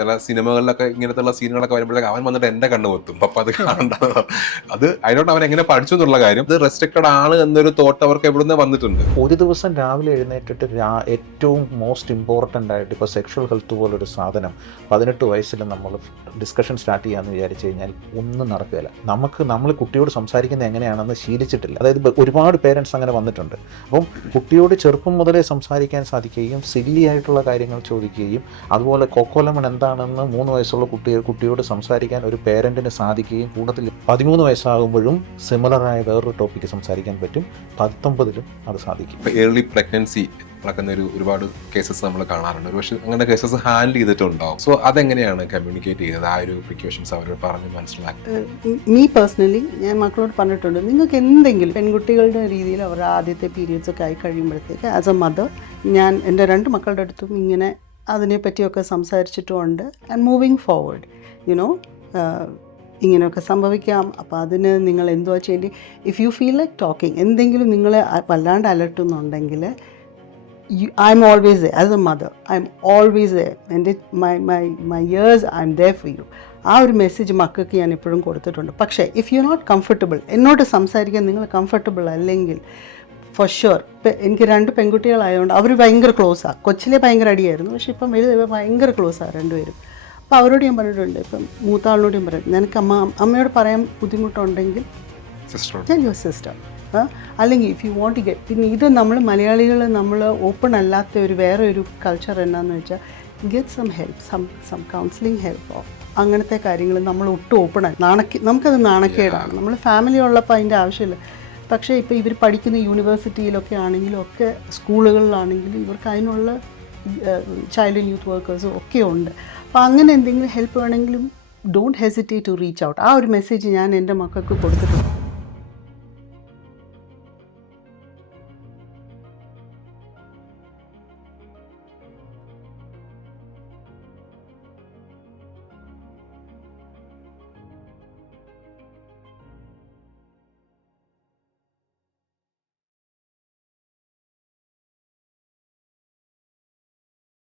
ചില സിനിമകളിലൊക്കെ ഇങ്ങനത്തെ സീനുകളൊക്കെ വരുമ്പോഴേക്ക് അവൻ വന്നിട്ട് എന്റെ കണ്ണ് പൊത്തും, പപ്പ അത് കാണേണ്ടത്. അത് അതിനോട് അവൻ എങ്ങനെ പഠിച്ചു എന്നുള്ള കാര്യം, ഇത് റെസ്ട്രിക്റ്റഡ് ആണ് എന്നൊരു തോട്ട് അവർക്ക് എവിടുന്ന് വന്നിട്ടുണ്ട്. ഒരു ദിവസം രാവിലെ എഴുന്നേറ്റിട്ട് ഏറ്റവും മോസ്റ്റ് ഇമ്പോർട്ടൻ്റ് ആയിട്ട് ഇപ്പോൾ സെക്ഷൽ ഹെൽത്ത് പോലൊരു സാധനം 18 വയസ്സിൽ നമ്മൾ ഡിസ്കഷൻ സ്റ്റാർട്ട് ചെയ്യാമെന്ന് വിചാരിച്ചു കഴിഞ്ഞാൽ ഒന്നും നടക്കുകയില്ല. നമ്മൾ കുട്ടിയോട് സംസാരിക്കുന്നത് എങ്ങനെയാണെന്ന് ശീലിച്ചിട്ടില്ല. അതായത് ഒരുപാട് പേരൻസ് അങ്ങനെ വന്നിട്ടുണ്ട്. അപ്പം കുട്ടിയോട് ചെറുപ്പം മുതലേ സംസാരിക്കാൻ സാധിക്കുകയും സില്ലി ആയിട്ടുള്ള കാര്യങ്ങൾ ചോദിക്കുകയും അതുപോലെ കൊക്കോലമൺ എന്താണെന്ന് 3 വയസ്സുള്ള കുട്ടിയോട് സംസാരിക്കാൻ ഒരു പേരൻറ്റിന് സാധിക്കുകയും കൂടുതൽ 13 വയസ്സാകുമ്പോഴും സിമിലറായ വേറൊരു ടോപ്പിക്ക് സംസാരിക്കാൻ പറ്റും. 19-ലും അത് സാധിക്കും. ഏർലി പ്രഗ്നൻസി നടക്കുന്ന ഒരുപാട് കേസസ് നമ്മൾ കാണാറുണ്ട്. പക്ഷെ അങ്ങനെ കേസസ് ഹാൻഡിൽ ചെയ്തിട്ടുണ്ടാവും. സോ അതെങ്ങനെയാണ് കമ്മ്യൂണിക്കേറ്റ് ചെയ്തത്, ആ ഒരു പ്രിക്കോഷൻസ് അവർ പറഞ്ഞ് മനസ്സിലാക്കി? മീ പേഴ്സണലി ഞാൻ മക്കളോട് പറഞ്ഞിട്ടുണ്ട്, നിങ്ങൾക്ക് എന്തെങ്കിലും പെൺകുട്ടികളുടെ രീതിയിൽ അവരുടെ ആദ്യത്തെ പീരിയഡ്സ് ഒക്കെ ആയി കഴിയുമ്പോഴത്തേക്ക് ആസ് എ മദർ ഞാൻ എൻ്റെ 2 മക്കളുടെ അടുത്തും ഇങ്ങനെ അതിനെപ്പറ്റിയൊക്കെ സംസാരിച്ചിട്ടുമുണ്ട്. ആൻഡ് മൂവിങ് ഫോർവേഡ് ഇങ്ങനെയൊക്കെ സംഭവിക്കാം. അപ്പോൾ അതിന് നിങ്ങൾ എന്തുവാ ചെയ്യേണ്ടി, if you feel like talking, എന്തെങ്കിലും നിങ്ങളെ വല്ലാണ്ട് അലട്ടുന്നുണ്ടെങ്കിൽ I am always there as a mother. I am always there. എൻ്റെ my ears I am there for you. ആ ഒരു മെസ്സേജ് മക്കൾക്ക് ഞാൻ എപ്പോഴും കൊടുത്തിട്ടുണ്ട്. പക്ഷേ ഇഫ് യു നോട്ട് കംഫർട്ടബിൾ, എന്നോട് സംസാരിക്കാൻ നിങ്ങൾ കംഫർട്ടബിൾ അല്ലെങ്കിൽ ഫോർ ഷുവർ. എനിക്ക് 2 പെൺകുട്ടികളായതുകൊണ്ട് അവർ ഭയങ്കര ക്ലോസാണ്. കൊച്ചിലെ ഭയങ്കര അടിയായിരുന്നു, പക്ഷേ ഇപ്പം ഭയങ്കര ക്ലോസാണ് രണ്ടുപേരും. അപ്പോൾ അവരോട് ഞാൻ പറഞ്ഞിട്ടുണ്ട്, ഇപ്പം മൂത്ത ആളിനോട് ഞാൻ പറയും, നിനക്ക് അമ്മയോട് പറയാൻ ബുദ്ധിമുട്ടുണ്ടെങ്കിൽ ടെൽ യുവർ സിസ്റ്റർ. അല്ലെങ്കിൽ if you want to get, പിന്നെ ഇത് നമ്മൾ മലയാളികൾ നമ്മൾ ഓപ്പൺ അല്ലാത്ത വേറെ ഒരു കൾച്ചർ എന്നാന്ന് വെച്ചാൽ get some help, some counselling help, അങ്ങനത്തെ കാര്യങ്ങൾ നമ്മൾ ഒട്ടും ഓപ്പൺ ആയി നമുക്കത് നാണക്കേടാണ്. നമ്മൾ ഫാമിലി ഉള്ളപ്പോൾ അതിൻ്റെ ആവശ്യമില്ല. പക്ഷേ ഇപ്പോൾ ഇവർ പഠിക്കുന്ന യൂണിവേഴ്സിറ്റിയിലൊക്കെ ആണെങ്കിലും ഒക്കെ സ്കൂളുകളിലാണെങ്കിലും ഇവർക്ക് അതിനുള്ള ചൈൽഡ് ആൻഡ് യൂത്ത് വർക്കേഴ്സും ഒക്കെ ഉണ്ട്. അപ്പോൾ അങ്ങനെ എന്തെങ്കിലും ഹെൽപ്പ് വേണമെങ്കിലും don't hesitate to reach out. ആ ഒരു മെസ്സേജ് ഞാൻ എൻ്റെ മക്കൾക്ക് കൊടുത്തിട്ടുണ്ട്.